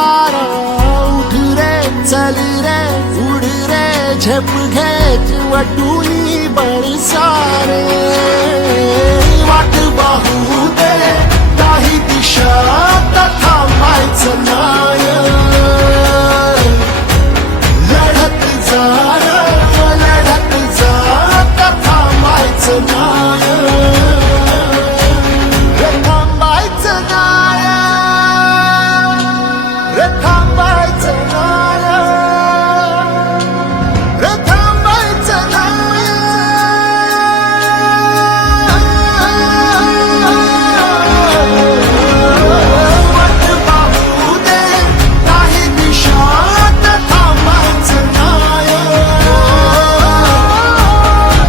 वारा उठ रे चल रे उड रे झेप घेच वटुनी बळसा